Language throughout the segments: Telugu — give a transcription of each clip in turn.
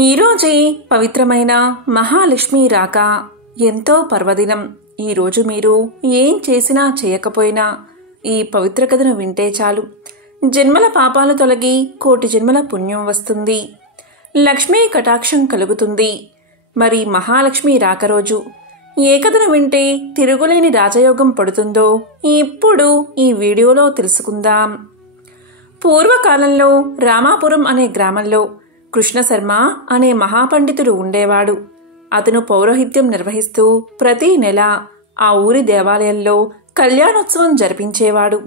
ఈరోజే పవిత్రమైన మహాలక్ష్మి రాక ఎంతో పర్వదినం. ఈరోజు మీరు ఏం చేసినా చేయకపోయినా ఈ పవిత్ర కథను వింటే చాలు, జన్మల పాపాలు తొలగి కోటి జన్మల పుణ్యం వస్తుంది, లక్ష్మీ కటాక్షం కలుగుతుంది. మరి మహాలక్ష్మి రాక రోజు ఏ కథను వింటే తిరుగులేని రాజయోగం పడుతుందో ఇప్పుడు ఈ వీడియోలో తెలుసుకుందాం. పూర్వకాలంలో రామాపురం అనే గ్రామంలో కృష్ణశర్మ అనే మహాపండితుడు ఉండేవాడు. అతను పౌరోహిత్యం నిర్వహిస్తూ ప్రతి నెల ఆ ఊరి దేవాలయంలో కళ్యాణోత్సవం జరిపించేవాడు.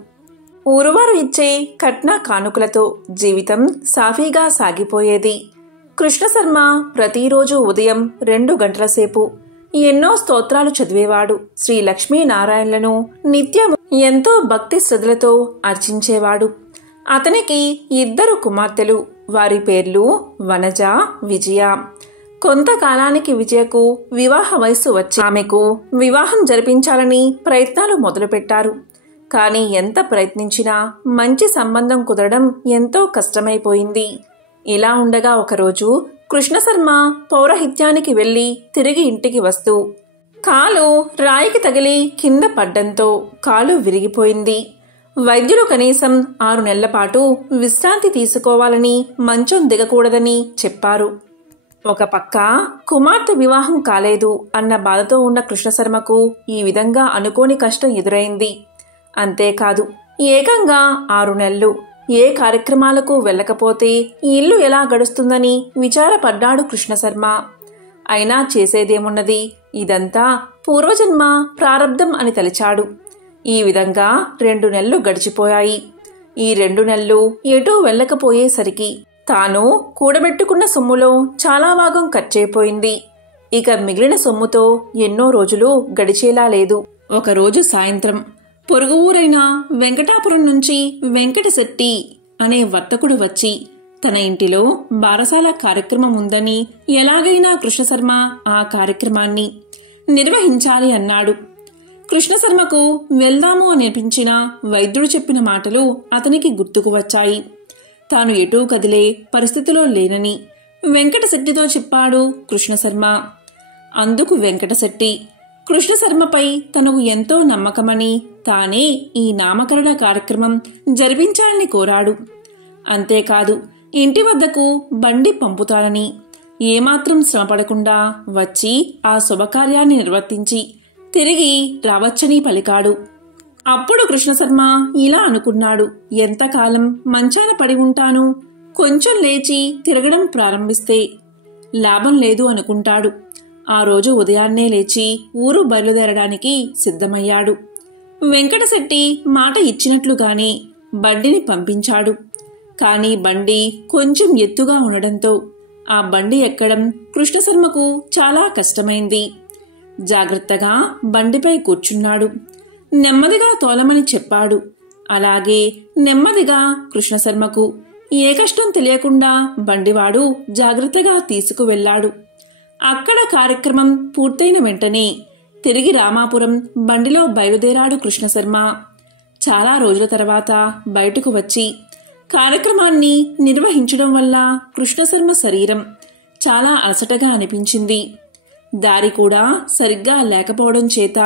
ఊరువారు ఇచ్చే కట్న కానుకలతో జీవితం సాఫీగా సాగిపోయేది. కృష్ణశర్మ ప్రతిరోజు ఉదయం 2 గంటల సేపు ఎన్నో స్తోత్రాలు చదివేవాడు. శ్రీ లక్ష్మీనారాయణలను నిత్యం ఎంతో భక్తి శ్రద్ధలతో అర్చించేవాడు. అతనికి 2 కుమార్తెలు. వారి పేర్లు వనజ, విజయ. కొంతకాలానికి విజయకు వివాహ వయస్సు వచ్చి ఆమెకు వివాహం జరిపించాలని ప్రయత్నాలు మొదలుపెట్టారు. కానీ ఎంత ప్రయత్నించినా మంచి సంబంధం కుదరడం ఎంతో కష్టమైపోయింది. ఇలా ఉండగా ఒకరోజు కృష్ణశర్మ పౌరోహిత్యానికి వెళ్లి తిరిగి ఇంటికి వస్తూ కాలు రాయికి తగిలి కింద పడ్డంతో కాలు విరిగిపోయింది. వైద్యులు కనీసం 6 నెలల పాటు విశ్రాంతి తీసుకోవాలని, మంచం దిగకూడదని చెప్పారు. ఒక పక్క కుమార్తె వివాహం కాలేదు అన్న బాధతో ఉన్న కృష్ణశర్మకు ఈ విధంగా అనుకోని కష్టం ఎదురైంది. అంతేకాదు, ఏకంగా 6 నెలలు ఏ కార్యక్రమాలకు వెళ్ళకపోతే ఇల్లు ఎలా గడుస్తుందని విచారపడ్డాడు కృష్ణశర్మ. అయినా చేసేదేమున్నది, ఇదంతా పూర్వజన్మ ప్రారబ్ధం అని తలిచాడు. ఈ విధంగా 2 నెలలు గడిచిపోయాయి. ఈ 2 నెలలు ఎటూ వెళ్ళకపోయేసరికి తాను కూడబెట్టుకున్న సొమ్ములో చాలా భాగం ఖర్చయిపోయింది. ఇక మిగిలిన సొమ్ముతో ఎన్నో రోజులు గడిచేలా లేదు. ఒకరోజు సాయంత్రం పొరుగు ఊరైన వెంకటాపురం నుంచి వెంకటశెట్టి అనే వర్తకుడు వచ్చి తన ఇంటిలో బారసాల కార్యక్రమం ఉందని, ఎలాగైనా కృష్ణశర్మ ఆ కార్యక్రమాన్ని నిర్వహించాలి అన్నాడు. కృష్ణశర్మకు వెళ్దాము అనిపించిన వైద్యుడు చెప్పిన మాటలు అతనికి గుర్తుకు వచ్చాయి. తాను ఎటూ కదిలే పరిస్థితిలో లేనని వెంకటశెట్టితో చెప్పాడు కృష్ణశర్మ. అందుకు వెంకటశెట్టి కృష్ణశర్మపై తనకు ఎంతో నమ్మకమని తానే ఈ నామకరణ కార్యక్రమం జరిపించాలని కోరాడు. అంతేకాదు, ఇంటి వద్దకు బండి పంపుతానని, ఏమాత్రం శ్రమపడకుండా వచ్చి ఆ శుభకార్యాన్ని నిర్వర్తించి తిరిగి రావచ్చని పలికాడు. అప్పుడు కృష్ణశర్మ ఇలా అనుకున్నాడు, ఎంతకాలం మంచాన పడి ఉంటాను, కొంచెం లేచి తిరగడం ప్రారంభిస్తే లాభం లేదు అనుకుంటాడు. ఆ రోజు ఉదయాన్నే లేచి ఊరు బయలుదేరడానికి సిద్ధమయ్యాడు. వెంకటశెట్టి మాట ఇచ్చినట్లుగానే బండిని పంపించాడు. కాని బండి కొంచెం ఎత్తుగా ఉండడంతో ఆ బండి ఎక్కడం కృష్ణశర్మకు చాలా కష్టమైంది. జాగ్రత్తగా బండిపై కూర్చున్నాడు. నెమ్మదిగా తోలమని చెప్పాడు. అలాగే నెమ్మదిగా కృష్ణశర్మకు ఏ కష్టం తెలియకుండా బండివాడు జాగ్రత్తగా తీసుకువెళ్లాడు. అక్కడ కార్యక్రమం పూర్తయిన వెంటనే తిరిగి రామాపురం బండిలో బయలుదేరాడు కృష్ణశర్మ. చాలా రోజుల తర్వాత బయటకు వచ్చి కార్యక్రమాన్ని నిర్వహించడం వల్ల కృష్ణశర్మ శరీరం చాలా అలసటగా అనిపించింది. దారి కూడా సరిగ్గా లేకపోవడం చేత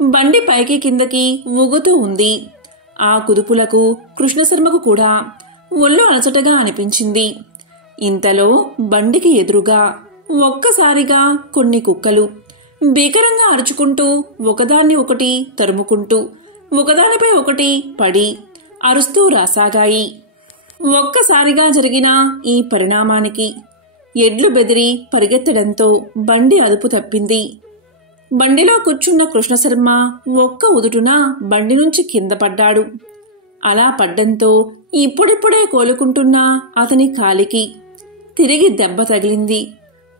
బండి పైకి కిందకి ఊగుతూ ఉంది. ఆ కుదుపులకు కృష్ణశర్మకు కూడా ఒళ్ళు అలసటగా అనిపించింది. ఇంతలో బండికి ఎదురుగా ఒక్కసారిగా కొన్ని కుక్కలు భీకరంగా అరుచుకుంటూ ఒకదాన్ని ఒకటి తరుముకుంటూ ఒకదానిపై ఒకటి పడి అరుస్తూ రాసాగాయి. ఒక్కసారిగా జరిగిన ఈ పరిణామానికి ఎడ్లు బెదిరి పరిగెత్తడంతో బండి అదుపు తప్పింది. బండిలో కూర్చున్న కృష్ణశర్మ ఒక్క ఉదుటున బండి నుంచి కింద పడ్డాడు. అలా పడ్డంతో ఇప్పుడిప్పుడే కోలుకుంటున్న అతని కాలికి తిరిగి దెబ్బ తగిలింది.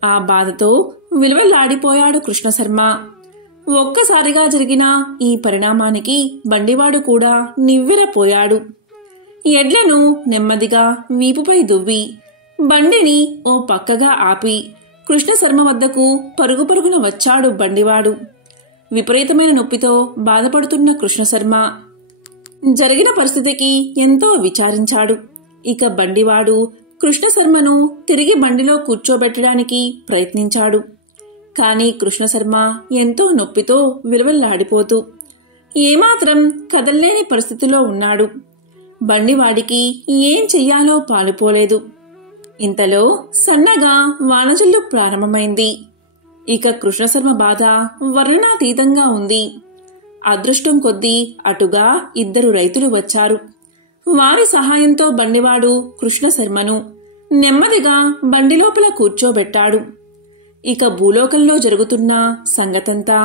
ఆ బాధతో విలువలాడిపోయాడు కృష్ణశర్మ. ఒక్కసారిగా జరిగిన ఈ పరిణామానికి బండివాడు కూడా నివ్వెరపోయాడు. ఎడ్లను నెమ్మదిగా వీపుపై దువ్వి బండిని ఓ పక్కగా ఆపి కృష్ణశర్మ వద్దకు పరుగు పరుగున వచ్చాడు బండివాడు. విపరీతమైన నొప్పితో బాధపడుతున్న కృష్ణశర్మ జరిగిన పరిస్థితికి ఎంతో విచారించాడు. ఇక బండివాడు కృష్ణశర్మను తిరిగి బండిలో కూర్చోబెట్టడానికి ప్రయత్నించాడు. కాని కృష్ణశర్మ ఎంతో నొప్పితో విలవల్లాడిపోతూ ఏమాత్రం కదల్లేని పరిస్థితిలో ఉన్నాడు. బండివాడికి ఏం చెయ్యాలో పాలుపోలేదు. ఇంతలో సన్నగా వానజల్లు ప్రారంభమైంది. ఇక కృష్ణశర్మ బాధ వర్ణనాతీతంగా ఉంది. అదృష్టం కొద్దీ అటుగా 2 రైతులు వచ్చారు. వారి సహాయంతో బండివాడు కృష్ణశర్మను నెమ్మదిగా బండి లోపల కూర్చోబెట్టాడు. ఇక భూలోకంలో జరుగుతున్న సంగతంతా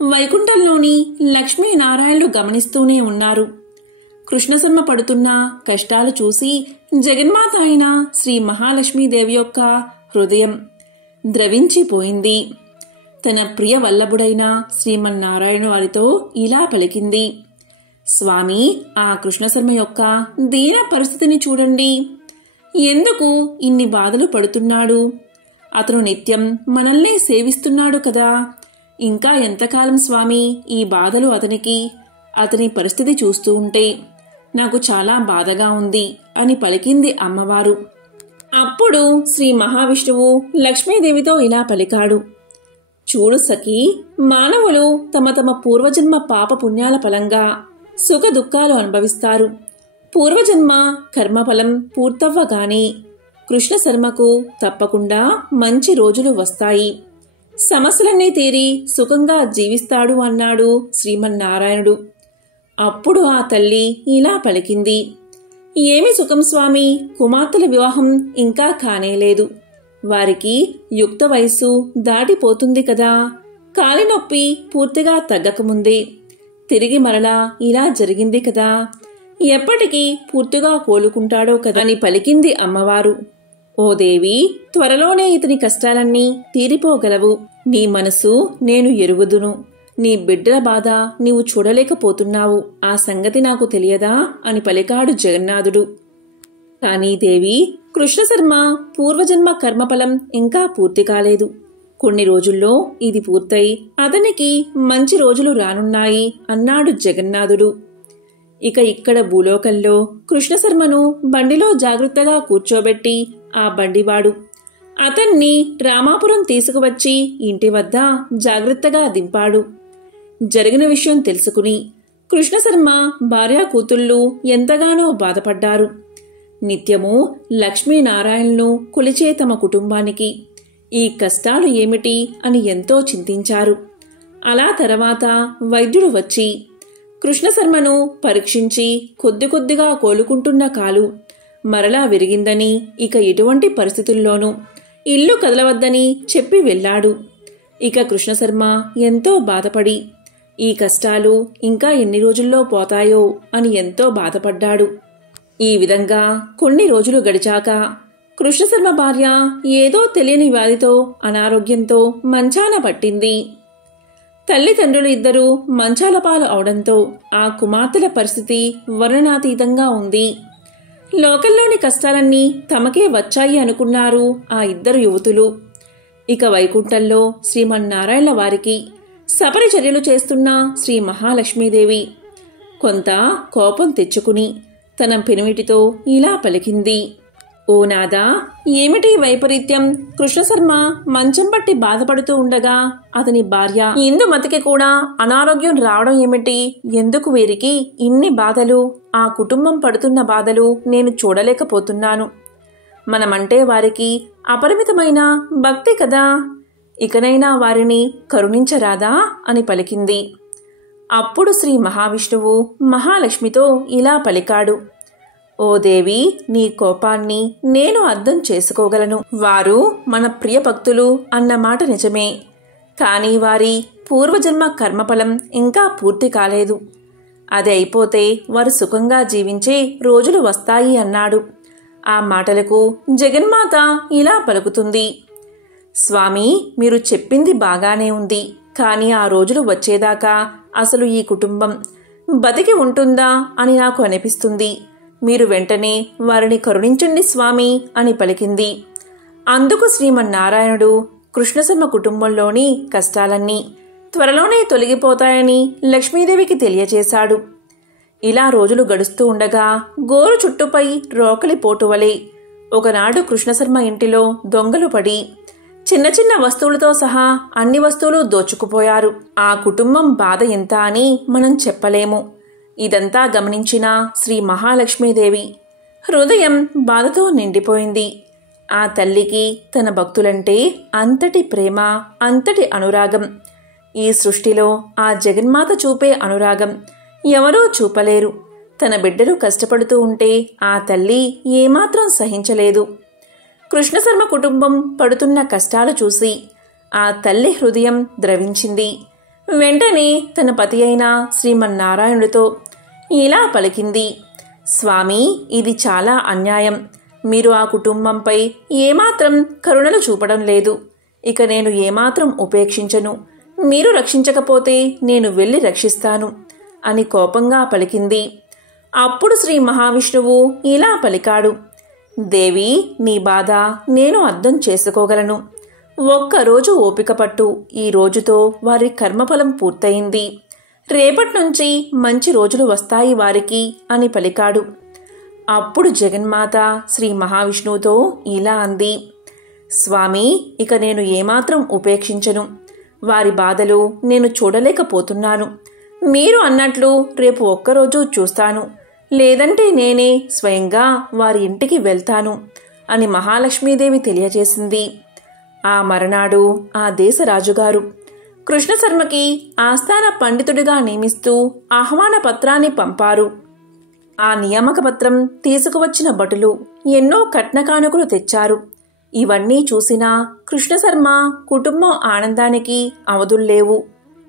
వైకుంఠంలోని లక్ష్మీనారాయణులు గమనిస్తూనే ఉన్నారు. కృష్ణశర్మ పడుతున్న కష్టాలు చూసి జగన్మాత అయిన శ్రీ మహాలక్ష్మీదేవి యొక్క హృదయం ద్రవించిపోయింది. తన ప్రియ వల్లభుడైన శ్రీమన్నారాయణ వారితో ఇలా పలికింది: స్వామి, ఆ కృష్ణశర్మ యొక్క దీన పరిస్థితిని చూడండి. ఎందుకు ఇన్ని బాధలు పడుతున్నాడు? అతను నిత్యం మనల్ని సేవిస్తున్నాడు కదా. ఇంకా ఎంతకాలం స్వామి ఈ బాధలు అతనికి? అతని పరిస్థితి చూస్తూ ఉంటే నాకు చాలా బాధగా ఉంది అని పలికింది అమ్మవారు. అప్పుడు శ్రీ మహావిష్ణువు లక్ష్మీదేవితో ఇలా పలికాడు: చూడు సఖీ, మానవులు తమ తమ పూర్వజన్మ పాప పుణ్యాల ఫలంగా సుఖ దుఃఖాలు అనుభవిస్తారు. పూర్వజన్మ కర్మఫలం పూర్తవ్వగానే కృష్ణశర్మకు తప్పకుండా మంచి రోజులు వస్తాయి. సమస్యలన్నీ తీరి సుఖంగా జీవిస్తాడు అన్నాడు శ్రీమన్నారాయణుడు. అప్పుడు ఆ తల్లి ఇలా పలికింది: ఏమి సుఖం స్వామి, కుమార్తెల వివాహం ఇంకా కానేలేదు. వారికి యుక్త వయస్సు దాటిపోతుంది కదా. కాలినొప్పి పూర్తిగా తగ్గకముందే తిరిగి మరలా ఇలా జరిగింది కదా. ఎప్పటికీ పూర్తిగా కోలుకుంటాడో కదా అని పలికింది అమ్మవారు. ఓ దేవి, త్వరలోనే ఇతని కష్టాలన్నీ తీరిపోగలవు. నీ మనసు నేను ఎరుగుదును. నీ బిడ్డల బాధ నీవు చూడలేకపోతున్నావు. ఆ సంగతి నాకు తెలియదా అని పలికాడు జగన్నాథుడు. కానీ దేవి, కృష్ణశర్మ పూర్వజన్మ కర్మఫలం ఇంకా పూర్తి కాలేదు. కొన్ని రోజుల్లో ఇది పూర్తయి అతనికి మంచి రోజులు రానున్నాయి అన్నాడు జగన్నాథుడు. ఇక ఇక్కడ భూలోకంలో కృష్ణశర్మను బండిలో జాగ్రత్తగా కూర్చోబెట్టి ఆ బండివాడు అతన్ని రామాపురం తీసుకువచ్చి ఇంటి వద్ద జాగ్రత్తగా దింపాడు. జరిగిన విషయం తెలుసుకుని కృష్ణశర్మ భార్యా కూతుళ్ళు ఎంతగానో బాధపడ్డారు. నిత్యము లక్ష్మీనారాయణను కొలిచే తమ కుటుంబానికి ఈ కష్టాలు ఏమిటి అని ఎంతో చింతించారు. అలా తర్వాత వైద్యుడు వచ్చి కృష్ణశర్మను పరీక్షించి కొద్ది కొద్దిగా కోలుకుంటున్న కాలు మరలా విరిగిందని, ఇక ఎటువంటి పరిస్థితుల్లోనూ ఇల్లు కదలవద్దని చెప్పి వెళ్ళాడు. ఇక కృష్ణశర్మ ఎంతో బాధపడి ఈ కష్టాలు ఇంకా ఎన్ని రోజుల్లో పోతాయో అని ఎంతో బాధపడ్డాడు. ఈ విధంగా కొన్ని రోజులు గడిచాక కృష్ణశర్మ భార్య ఏదో తెలియని వ్యాధితో అనారోగ్యంతో మంచాన పట్టింది. తల్లిదండ్రులు ఇద్దరూ మంచాల పాలు అవడంతో ఆ కుమార్తెల పరిస్థితి వర్ణనాతీతంగా ఉంది. లోకంలోని కష్టాలన్నీ తమకే వచ్చాయి అనుకున్నారు ఆ ఇద్దరు యువతులు. ఇక వైకుంఠంలో శ్రీమన్నారాయణ వారికి సపరి చర్యలు చేస్తున్న శ్రీ మహాలక్ష్మీదేవి కొంత కోపం తెచ్చుకుని తన పెనిమిటితో ఇలా పలికింది: ఓ నాదా, ఏమిటి వైపరీత్యం? కృష్ణశర్మ మంచం పట్టి బాధపడుతూ ఉండగా అతని భార్య ఇందుమతికి కూడా అనారోగ్యం రావడం ఏమిటి? ఎందుకు వీరికి ఇన్ని బాధలు? ఆ కుటుంబం పడుతున్న బాధలు నేను చూడలేకపోతున్నాను. మనమంటే వారికి అపరిమితమైన భక్తి కదా. ఇకనైనా వారిని కరుణించరాదా అని పలికింది. అప్పుడు శ్రీ మహావిష్ణువు మహాలక్ష్మితో ఇలా పలికాడు: ఓ దేవి, నీ కోపాన్ని నేను అర్థం చేసుకోగలను. వారు మన ప్రియ భక్తులు అన్నమాట నిజమే. కానీ వారి పూర్వజన్మ కర్మఫలం ఇంకా పూర్తి కాలేదు. అది అయిపోతే వారు సుఖంగా జీవించే రోజులు వస్తాయి అన్నాడు. ఆ మాటలకు జగన్మాత ఇలా పలుకుతుంది: స్వామి, మీరు చెప్పింది బాగానే ఉంది. కానీ ఆ రోజులు వచ్చేదాకా అసలు ఈ కుటుంబం బతికి ఉంటుందా అని నాకు అనిపిస్తుంది. మీరు వెంటనే వారిని కరుణించండి స్వామి అని పలికింది. అందుకు శ్రీమన్నారాయణుడు కృష్ణశర్మ కుటుంబంలోని కష్టాలన్నీ త్వరలోనే తొలగిపోతాయని లక్ష్మీదేవికి తెలియచేశాడు. ఇలా రోజులు గడుస్తూ ఉండగా గోరు చుట్టుపై రోకలి పోటువలే ఒకనాడు కృష్ణశర్మ ఇంటిలో దొంగలు పడి చిన్న చిన్న వస్తువులతో సహా అన్ని వస్తువులు దోచుకుపోయారు. ఆ కుటుంబం బాధ ఎంత అని మనం చెప్పలేము. ఇదంతా గమనించిన శ్రీ మహాలక్ష్మీదేవి హృదయం బాధతో నిండిపోయింది. ఆ తల్లికి తన భక్తులంటే అంతటి ప్రేమ, అంతటి అనురాగం. ఈ సృష్టిలో ఆ జగన్మాత చూపే అనురాగం ఎవరూ చూపలేరు. తన బిడ్డలు కష్టపడుతూ ఉంటే ఆ తల్లి ఏమాత్రం సహించలేదు. కృష్ణశర్మ కుటుంబం పడుతున్న కష్టాలు చూసి ఆ తల్లి హృదయం ద్రవించింది. వెంటనే తన పతి అయిన శ్రీమన్నారాయణుడితో ఇలా పలికింది: స్వామి, ఇది చాలా అన్యాయం. మీరు ఆ కుటుంబంపై ఏమాత్రం కరుణలు చూపడం లేదు. ఇక నేను ఏమాత్రం ఉపేక్షించను. మీరు రక్షించకపోతే నేను వెళ్ళి రక్షిస్తాను అని కోపంగా పలికింది. అప్పుడు శ్రీ మహావిష్ణువు ఇలా పలికాడు: దేవి, నీ బాధ నేను అర్థం చేసుకోగలను. ఒక్కరోజు ఓపిక పట్టు. ఈ రోజుతో వారి కర్మఫలం పూర్తయింది. రేపటి నుంచి మంచి రోజులు వస్తాయి వారికి అని పలికాడు. అప్పుడు జగన్మాత శ్రీ మహావిష్ణువుతో ఇలా అంది: స్వామి, ఇక నేను ఏమాత్రం ఉపేక్షించను. వారి బాధలు నేను చూడలేకపోతున్నాను. మీరు అన్నట్లు రేపు ఒక్కరోజు చూస్తాను, లేదంటే నేనే స్వయంగా వారి ఇంటికి వెళ్తాను అని మహాలక్ష్మీదేవి తెలియజేసింది. ఆ మరునాడు ఆ దేశ రాజుగారు కృష్ణశర్మకి ఆస్థాన పండితుడిగా నియమిస్తూ ఆహ్వాన పత్రాన్ని పంపారు. ఆ నియామక పత్రం తీసుకువచ్చిన భటులు ఎన్నో కట్నకానుకలు తెచ్చారు. ఇవన్నీ చూసిన కృష్ణశర్మ కుటుంబం ఆనందానికి అవధుల్లేవు.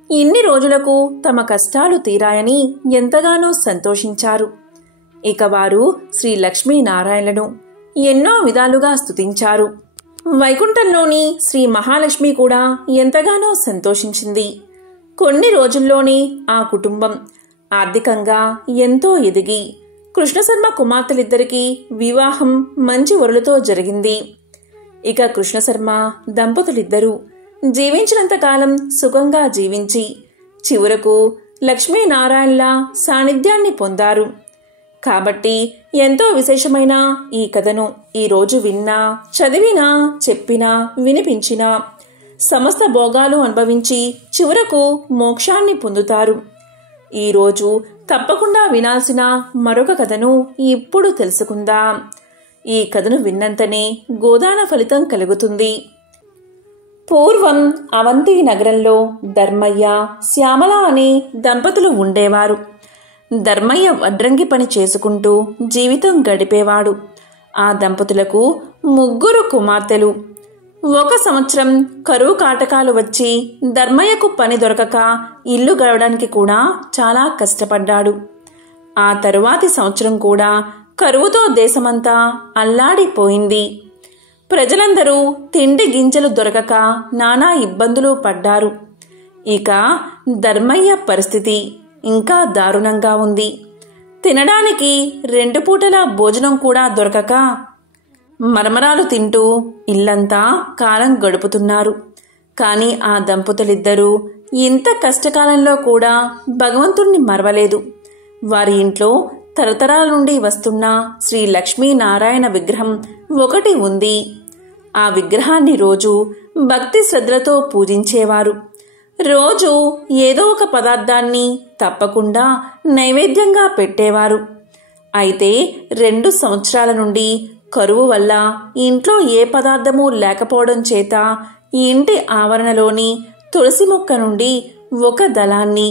ఇన్ని రోజులకు తమ కష్టాలు తీరాయని ఎంతగానో సంతోషించారు. ఇక వారు శ్రీ లక్ష్మీనారాయణలను ఎన్నో విధాలుగా స్తుతించారు. వైకుంఠంలోని శ్రీ మహాలక్ష్మి కూడా ఎంతగానో సంతోషించింది. కొన్ని రోజుల్లోనే ఆ కుటుంబం ఆర్థికంగా ఎంతో ఎదిగి కృష్ణశర్మ కుమార్తెలిద్దరికీ వివాహం మంచి వరులతో జరిగింది. ఇక కృష్ణశర్మ దంపతులిద్దరూ జీవించినంతకాలం సుఖంగా జీవించి చివరకు లక్ష్మీనారాయణల సాన్నిధ్యాన్ని పొందారు. కాబట్టి ఎంతో విశేషమైన ఈ కథను ఈరోజు విన్నా, చదివినా, చెప్పినా, వినిపించినా సమస్త భోగాలు అనుభవించి చివరకు మోక్షాన్ని పొందుతారు. ఈరోజు తప్పకుండా వినాల్సిన మరొక కథను ఇప్పుడు తెలుసుకుందాం. ఈ కథను విన్నంతనే గోదాన ఫలితం కలుగుతుంది. పూర్వం అవంతి నగరంలో ధర్మయ్య, శ్యామల అనే దంపతులు ఉండేవారు. ధర్మయ్య వడ్రంగి పని చేసుకుంటూ జీవితం గడిపేవాడు. ఆ దంపతులకు 3 కుమార్తెలు. ఒక సంవత్సరం కరువు కాటకాలు వచ్చి ధర్మయ్యకు పని దొరకక ఇల్లు గడవడానికి కూడా చాలా కష్టపడ్డాడు. ఆ తరువాతి సంవత్సరం కూడా కరువుతో దేశమంతా అల్లాడిపోయింది. ప్రజలందరూ తిండి గింజలు దొరకక నానా ఇబ్బందులు పడ్డారు. ఇక ధర్మయ్య పరిస్థితి ఇంకా దారుణంగా ఉంది. తినడానికి 2 పూటల భోజనం కూడా దొరకక మరమరాలు తింటూ ఇల్లంతా కాలం గడుపుతున్నారు. కానీ ఆ దంపతులిద్దరూ ఇంత కష్టకాలంలో కూడా భగవంతుణ్ణి మరవలేదు. వారి ఇంట్లో తరతరాల నుండి వస్తున్న శ్రీ లక్ష్మీనారాయణ విగ్రహం ఒకటి ఉంది. ఆ విగ్రహాన్ని రోజు భక్తి శ్రద్ధలతో పూజించేవారు. రోజు ఏదో ఒక పదార్థాన్ని తప్పకుండా నైవేద్యంగా పెట్టేవారు. అయితే 2 సంవత్సరాల నుండి కరువు వల్ల ఇంట్లో ఏ పదార్థమూ లేకపోవడం చేత ఇంటి ఆవరణలోని తులసి మొక్క నుండి ఒక దళాన్ని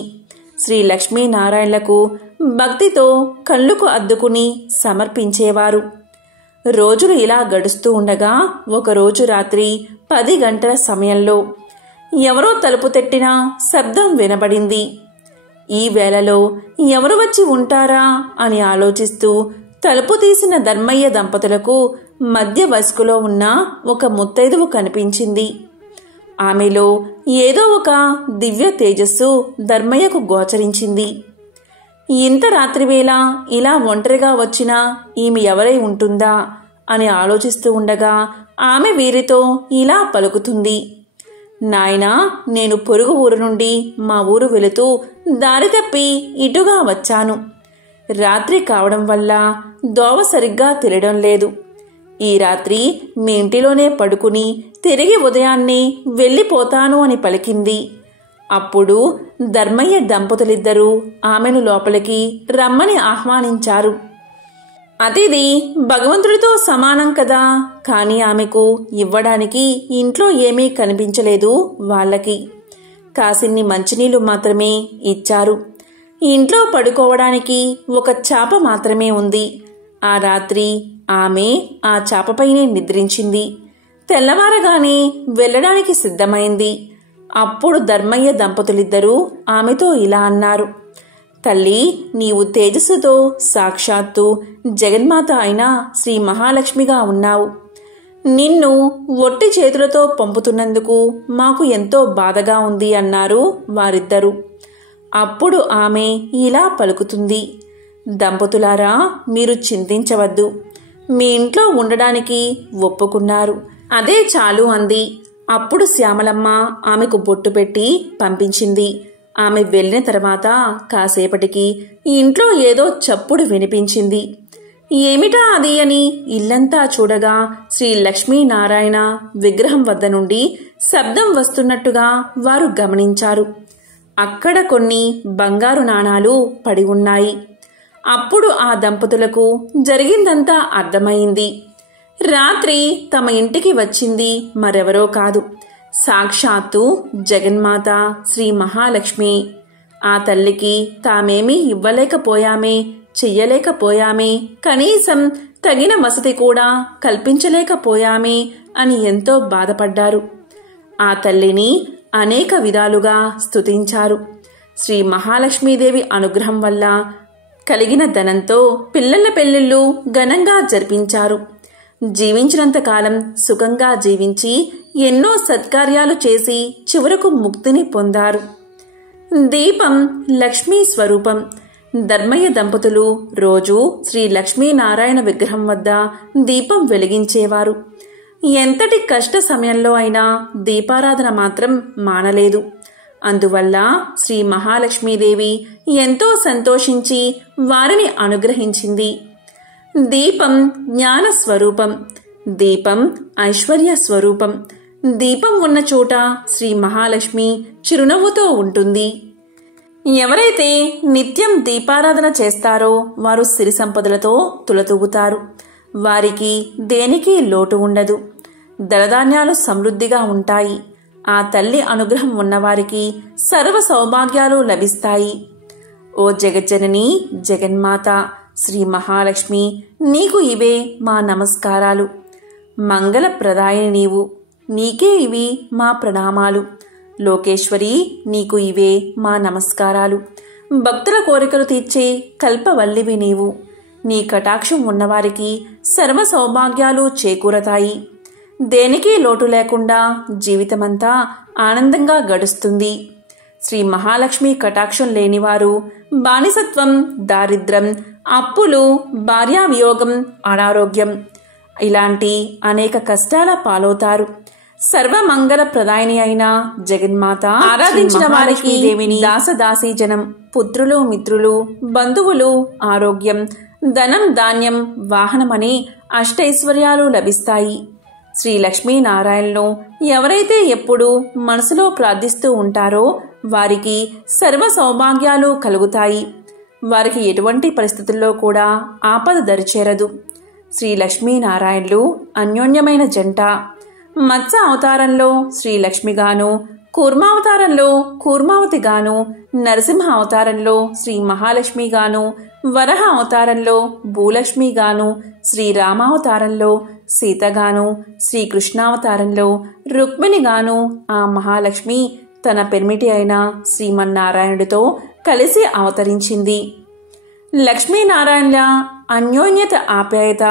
శ్రీ లక్ష్మీనారాయణలకు భక్తితో కళ్ళుకు అద్దుకుని సమర్పించేవారు. రోజులు ఇలా గడుస్తూ ఉండగా ఒకరోజు రాత్రి 10 గంటల సమయంలో ఎవరో తలుపు తట్టిన శబ్దం వినబడింది. ఈ వేళలో ఎవరు వచ్చి ఉంటారా అని ఆలోచిస్తూ తలుపు తీసిన ధర్మయ్య దంపతులకు మధ్య వయస్కులో ఉన్న ఒక ముత్తైదువు కనిపించింది. ఆమెలో ఏదో ఒక దివ్య తేజస్సు ధర్మయ్యకు గోచరించింది. ఇంత రాత్రివేళ ఇలా ఒంటరిగా వచ్చిన ఈమె ఎవరై ఉంటుందా అని ఆలోచిస్తూ ఉండగా ఆమె వీరితో ఇలా పలుకుతుంది: నాయనా, నేను పొరుగు ఊరు నుండి మా ఊరు వెళుతూ దారి తప్పి ఇటుగా వచ్చాను. రాత్రి కావడం వల్ల దోవ సరిగ్గా తెలియడం లేదు. ఈ రాత్రి మీ ఇంటిలోనే పడుకుని తిరిగి ఉదయాన్నే వెళ్ళిపోతాను అని పలికింది. అప్పుడు ధర్మయ్య దంపతులిద్దరూ ఆమెను లోపలికి రమ్మని ఆహ్వానించారు. అతిథి భగవంతుడితో సమానం కదా, కానీ ఆమెకు ఇవ్వడానికి ఇంట్లో ఏమీ కనిపించలేదు. వాళ్ళకి కాసిన్ని మంచినీళ్లు మాత్రమే ఇచ్చారు. ఇంట్లో పడుకోవడానికి ఒక చాప మాత్రమే ఉంది. ఆ రాత్రి ఆమె ఆ చాపపైనే నిద్రించింది. తెల్లవారగానే వెళ్ళడానికి సిద్ధమైంది. అప్పుడు ధర్మయ్య దంపతులిద్దరూ ఆమెతో ఇలా అన్నారు. తల్లి, నీవు తేజస్సుతో సాక్షాత్తు జగన్మాత అయిన శ్రీ మహాలక్ష్మిగా ఉన్నావు. నిన్ను ఒట్టి చేతులతో పంపుతున్నందుకు మాకు ఎంతో బాధగా ఉంది అన్నారు వారిద్దరూ. అప్పుడు ఆమె ఇలా పలుకుతుంది. దంపతులారా, మీరు చింతించవద్దు. మీ ఇంట్లో ఉండడానికి ఒప్పుకున్నారు, అదే చాలు అంది. అప్పుడు శ్యామలమ్మ ఆమెకు బొట్టు పెట్టి పంపించింది. ఆమె వెళ్ళిన తర్వాత కాసేపటికి ఇంట్లో ఏదో చప్పుడు వినిపించింది. ఏమిటా అది అని ఇల్లంతా చూడగా శ్రీ లక్ష్మీనారాయణ విగ్రహం వద్ద నుండి శబ్దం వస్తున్నట్టుగా వారు గమనించారు. అక్కడ కొన్ని బంగారు నాణాలు పడి ఉన్నాయి. అప్పుడు ఆ దంపతులకు జరిగిందంతా అర్థమైంది. రాత్రి తమ ఇంటికి వచ్చింది మరెవరో కాదు, సాక్షాత్తు జగన్మాత శ్రీ మహాలక్ష్మి. ఆ తల్లికి తామేమీ ఇవ్వలేకపోయామే, చెయ్యలేకపోయామే, కనీసం తగిన వసతి కూడా కల్పించలేకపోయామే అని ఎంతో బాధపడ్డారు. ఆ తల్లిని అనేక విధాలుగా స్తుతించారు. శ్రీ మహాలక్ష్మీదేవి అనుగ్రహం వల్ల కలిగిన ధనంతో పిల్లల పెళ్లిళ్లు ఘనంగా జరిపించారు. జీవించినంతకాలం సుఖంగా జీవించి ఎన్నో సత్కార్యాలు చేసి చివరకు ముక్తిని పొందారు. దీపం లక్ష్మీ స్వరూపం. ధర్మయ్య దంపతులు రోజు శ్రీ లక్ష్మీనారాయణ విగ్రహం వద్ద దీపం వెలిగించేవారు. ఎంతటి కష్ట సమయంలో అయినా దీపారాధన మాత్రం మానలేదు. అందువల్ల శ్రీ మహాలక్ష్మీదేవి ఎంతో సంతోషించి వారిని అనుగ్రహించింది. దీపం జ్ఞాన స్వరూపం, దీపం ఐశ్వర్య స్వరూపం. దీపం ఉన్న చోట శ్రీ మహాలక్ష్మి చిరునవ్వుతో ఉంటుంది. ఎవరైతే నిత్యం దీపారాధన చేస్తారో వారు సిరి సంపదలతో తులతూగుతారు. వారికి దేనికి లోటు ఉండదు. ధనధాన్యాలు సమృద్ధిగా ఉంటాయి. ఆ తల్లి అనుగ్రహం ఉన్నవారికి సర్వ సౌభాగ్యాలు లభిస్తాయి. ఓ జగజ్జనని జగన్మాత శ్రీ మహాలక్ష్మి, నీకు ఇవే మా నమస్కారాలు. మంగళప్రదాయిని నీవు, నీకే ఇవి మా ప్రణామాలు. లోకేశ్వరి, నీకు ఇవే మా నమస్కారాలు. భక్తుల కోరికలు తీర్చే కల్పవల్లివి నీవు. నీ కటాక్షం ఉన్నవారికి సర్వ సౌభాగ్యాలు చేకూరతాయి. దేనికి లోటు లేకుండా జీవితమంతా ఆనందంగా గడుస్తుంది. శ్రీ మహాలక్ష్మి కటాక్షం లేనివారు బానిసత్వం, దారిద్ర్యం, అప్పులు, భార్యావియోగం, అనారోగ్యం ఇలాంటి అనేక కష్టాల పాలవుతారు. సర్వమంగళ ప్రదాయిని అయిన జగన్మాత ఆరాధించిన వారికి దేవిని దాసదాసీ జనం, పుత్రులు, మిత్రులు, బంధువులు, ఆరోగ్యం, ధనం, ధాన్యం, వాహనమని అష్టైశ్వర్యాలు లభిస్తాయి. శ్రీ లక్ష్మీనారాయణను ఎవరైతే ఎప్పుడూ మనసులో ప్రార్థిస్తూ ఉంటారో వారికి సర్వ సౌభాగ్యాలు కలుగుతాయి. వారికి ఎటువంటి పరిస్థితుల్లో కూడా ఆపద దరిచేరదు. శ్రీ లక్ష్మీనారాయణులు అన్యోన్యమైన జంట. మత్స్య అవతారంలో శ్రీ లక్ష్మిగాను, కూర్మావతారంలో కూర్మావతిగాను, నరసింహ అవతారంలో శ్రీ మహాలక్ష్మిగాను, వరహ అవతారంలో భూలక్ష్మిగాను, శ్రీరామావతారంలో సీతగాను, శ్రీకృష్ణావతారంలో రుక్మిణిగాను ఆ మహాలక్ష్మి తన పెర్మిటి అయిన శ్రీమన్నారాయణుడితో కలిసి అవతరించింది. లక్ష్మీనారాయణుల అన్యోన్యత, ఆప్యాయత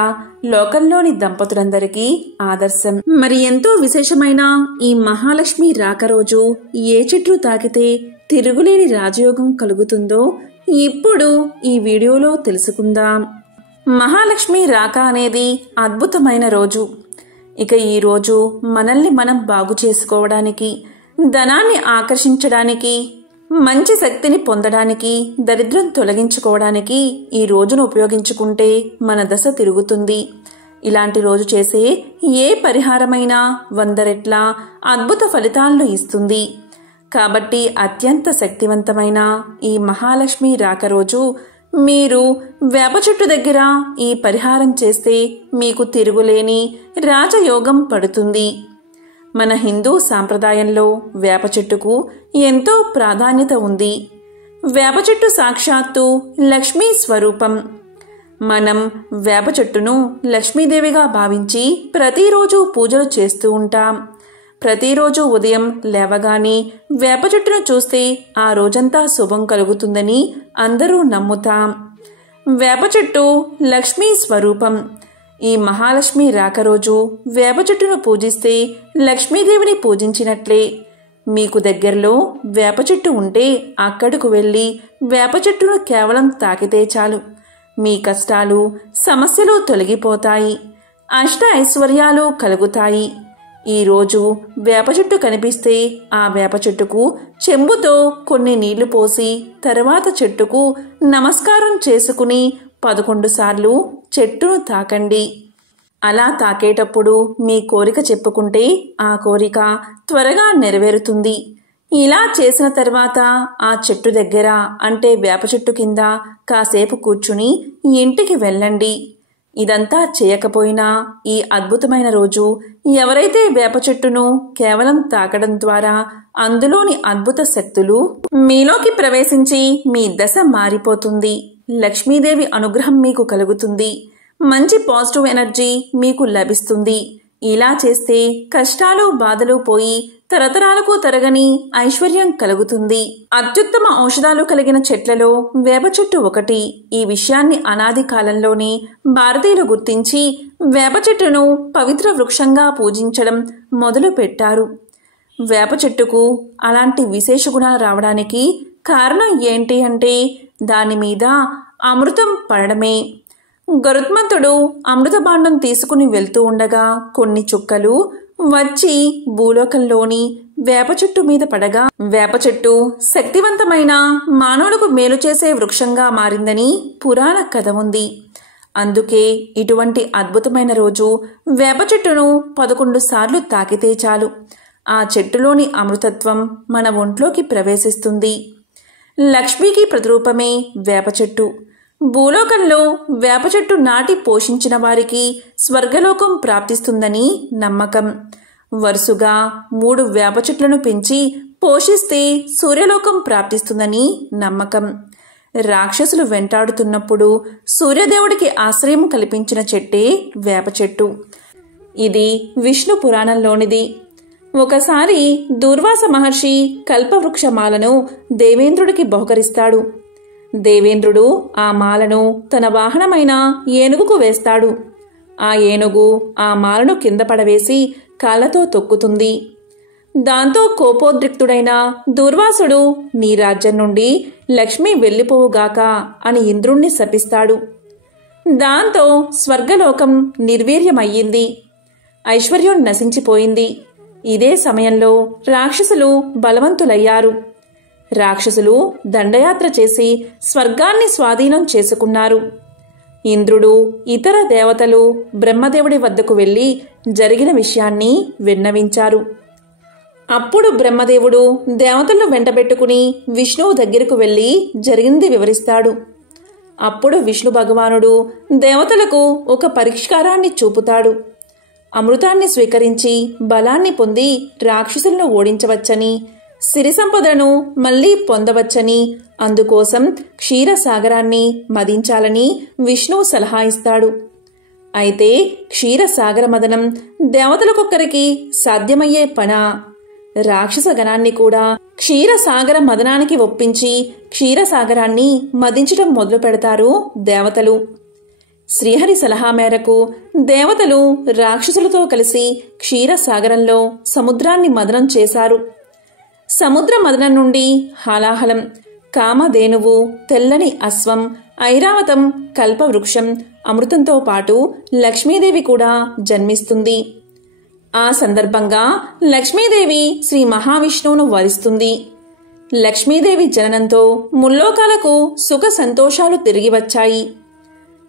లోకంలోని దంపతులందరికీ ఆదర్శం. మరి ఎంతో విశేషమైన ఈ మహాలక్ష్మి రాక రోజు ఏ చెట్లు తాకితే తిరుగులేని రాజయోగం కలుగుతుందో ఇప్పుడు ఈ వీడియోలో తెలుసుకుందాం. మహాలక్ష్మి రాక అనేది అద్భుతమైన రోజు. ఇక ఈ రోజు మనల్ని మనం బాగు చేసుకోవడానికి, ధనాన్ని ఆకర్షించడానికి, మంచి శక్తిని పొందడానికి, దరిద్రం తొలగించుకోవడానికి ఈ రోజును ఉపయోగించుకుంటే మన దశ తిరుగుతుంది. ఇలాంటి రోజు చేసే ఏ పరిహారమైనా 100 రెట్ల అద్భుత ఫలితాలను ఇస్తుంది. కాబట్టి అత్యంత శక్తివంతమైన ఈ మహాలక్ష్మి రాక రోజు మీరు వేప చెట్టు దగ్గర ఈ పరిహారం చేస్తే మీకు తిరుగులేని రాజయోగం పడుతుంది. మన హిందూ సాంప్రదాయంలో వేప చెట్టుకు ఎంతో ప్రాధాన్యత ఉంది. వేప చెట్టు సాక్షాత్తు లక్ష్మీ స్వరూపం. మనం వేప చెట్టును లక్ష్మీదేవిగా భావించి ప్రతిరోజు పూజలు చేస్తూ ఉంటాం. ప్రతిరోజు ఉదయం లేవగానే వేప చెట్టును చూస్తే ఆ రోజంతా శుభం కలుగుతుందని అందరూ నమ్ముతాం. వేప చెట్టు లక్ష్మీ స్వరూపం. ఈ మహాలక్ష్మి రాక రోజు వేప చెట్టును పూజిస్తే లక్ష్మీదేవిని పూజించినట్లే. మీకు దగ్గరలో వేప చెట్టు ఉంటే అక్కడకు వెళ్ళి వేప చెట్టును కేవలం తాకితే చాలు, మీ కష్టాలు సమస్యలు తొలగిపోతాయి, అష్ట ఐశ్వర్యాలు కలుగుతాయి. ఈరోజు వేప చెట్టు కనిపిస్తే ఆ వేప చెట్టుకు చెంబుతో కొన్ని నీళ్లు పోసి తర్వాత చెట్టుకు నమస్కారం చేసుకుని 11 సార్లు చెట్టును తాకండి. అలా తాకేటప్పుడు మీ కోరిక చెప్పుకుంటే ఆ కోరిక త్వరగా నెరవేరుతుంది. ఇలా చేసిన తర్వాత ఆ చెట్టు దగ్గర అంటే వేప చెట్టు కింద కాసేపు కూర్చుని ఇంటికి వెళ్ళండి. ఇదంతా చేయకపోయినా ఈ అద్భుతమైన రోజు ఎవరైతే వేప చెట్టును కేవలం తాకడం ద్వారా అందులోని అద్భుత శక్తులు మీలోకి ప్రవేశించి మీ దశ మారిపోతుంది. లక్ష్మీదేవి అనుగ్రహం మీకు కలుగుతుంది. మంచి పాజిటివ్ ఎనర్జీ మీకు లభిస్తుంది. ఇలా చేస్తే కష్టాలు బాధలు పోయి తరతరాలకు తరగని ఐశ్వర్యం కలుగుతుంది. అత్యుత్తమ ఔషధాలు కలిగిన చెట్లలో వేప చెట్టు ఒకటి. ఈ విషయాన్ని అనాది కాలంలోనే భారతీయులు గుర్తించి వేప చెట్టును పవిత్ర వృక్షంగా పూజించడం మొదలు పెట్టారు. వేప చెట్టుకు అలాంటి విశేష గుణాలు రావడానికి కారణం ఏంటి అంటే దాని మీద అమృతం పడడమే. గరుత్మంతుడు అమృతభాండం తీసుకుని వెళ్తూ ఉండగా కొన్ని చుక్కలు వచ్చి భూలోకంలోని వేప చెట్టు మీద పడగా వేప చెట్టు శక్తివంతమైన మానవులకు మేలు చేసే వృక్షంగా మారిందని పురాణ కథ ఉంది. అందుకే ఇటువంటి అద్భుతమైన రోజు వేప చెట్టును 11 సార్లు తాకితే చాలు, ఆ చెట్టులోని అమృతత్వం మన ఒంట్లోకి ప్రవేశిస్తుంది. లక్ష్మికి ప్రతిరూపమే వేప చెట్టు. భూలోకంలో వేప చెట్టు నాటి పోషించిన వారికి స్వర్గలోకం ప్రాప్తిస్తుందని నమ్మకం. వరుసగా 3 వేప చెట్లను పెంచి పోషిస్తే సూర్యలోకం ప్రాప్తిస్తుందని నమ్మకం. రాక్షసులు వెంటాడుతున్నప్పుడు సూర్యదేవుడికి ఆశ్రయం కల్పించిన చెట్టే వేప చెట్టు. ఇది విష్ణు పురాణంలోనిది. ఒకసారి దూర్వాస మహర్షి కల్పవృక్ష మాలను దేవేంద్రుడికి బహుకరిస్తాడు. దేవేంద్రుడు ఆ మాలను తన వాహనమైన ఏనుగుకు వేస్తాడు. ఆ ఏనుగు ఆ మాలను కింద పడవేసి కాళ్లతో తొక్కుతుంది. దాంతో కోపోద్రిక్తుడైన దూర్వాసుడు నీ రాజ్యం నుండి లక్ష్మి వెళ్ళిపోవుగాక అని ఇంద్రుణ్ణి శపిస్తాడు. దాంతో స్వర్గలోకం నిర్వీర్యమయ్యింది. ఐశ్వర్యం నశించిపోయింది. ఇదే సమయంలో రాక్షసులు బలవంతులయ్యారు. రాక్షసులు దండయాత్ర చేసి స్వర్గాన్ని స్వాధీనం చేసుకున్నారు. ఇంద్రుడు ఇతర దేవతలు బ్రహ్మదేవుడి వద్దకు వెళ్లి జరిగిన విషయాన్ని విన్నవించారు. అప్పుడు బ్రహ్మదేవుడు దేవతలను వెంటబెట్టుకుని విష్ణువు దగ్గరకు వెళ్లి జరిగింది వివరిస్తాడు. అప్పుడు విష్ణు భగవానుడు దేవతలకు ఒక పరిష్కారాన్ని చూపుతాడు. అమృతాన్ని స్వీకరించి బలాన్ని పొంది రాక్షసులను ఓడించవచ్చని, సిరి సంపదను మళ్లీ పొందవచ్చని, అందుకోసం క్షీరసాగరాన్ని మదించాలని విష్ణువు సలహా ఇస్తాడు. అయితే క్షీరసాగర మదనం దేవతలకొక్కరికి సాధ్యమయ్యే పనా? రాక్షస గణాన్ని కూడా క్షీరసాగర మదనానికి ఒప్పించి క్షీరసాగరాన్ని మదించడం మొదలు పెడతారు దేవతలు. శ్రీహరి సలహా మేరకు దేవతలు రాక్షసులతో కలిసి క్షీరసాగరంలో సముద్రాన్ని మదనం చేశారు. సముద్ర మదనం నుండి హాలాహలం, కామధేనువు, తెల్లని అశ్వం, ఐరావతం, కల్పవృక్షం, అమృతంతో పాటు లక్ష్మీదేవి కూడా జన్మిస్తుంది. ఆ సందర్భంగా లక్ష్మీదేవి శ్రీ మహావిష్ణువును వరిస్తుంది. లక్ష్మీదేవి జననంతో ముల్లోకాలకు సుఖ సంతోషాలు తిరిగి వచ్చాయి.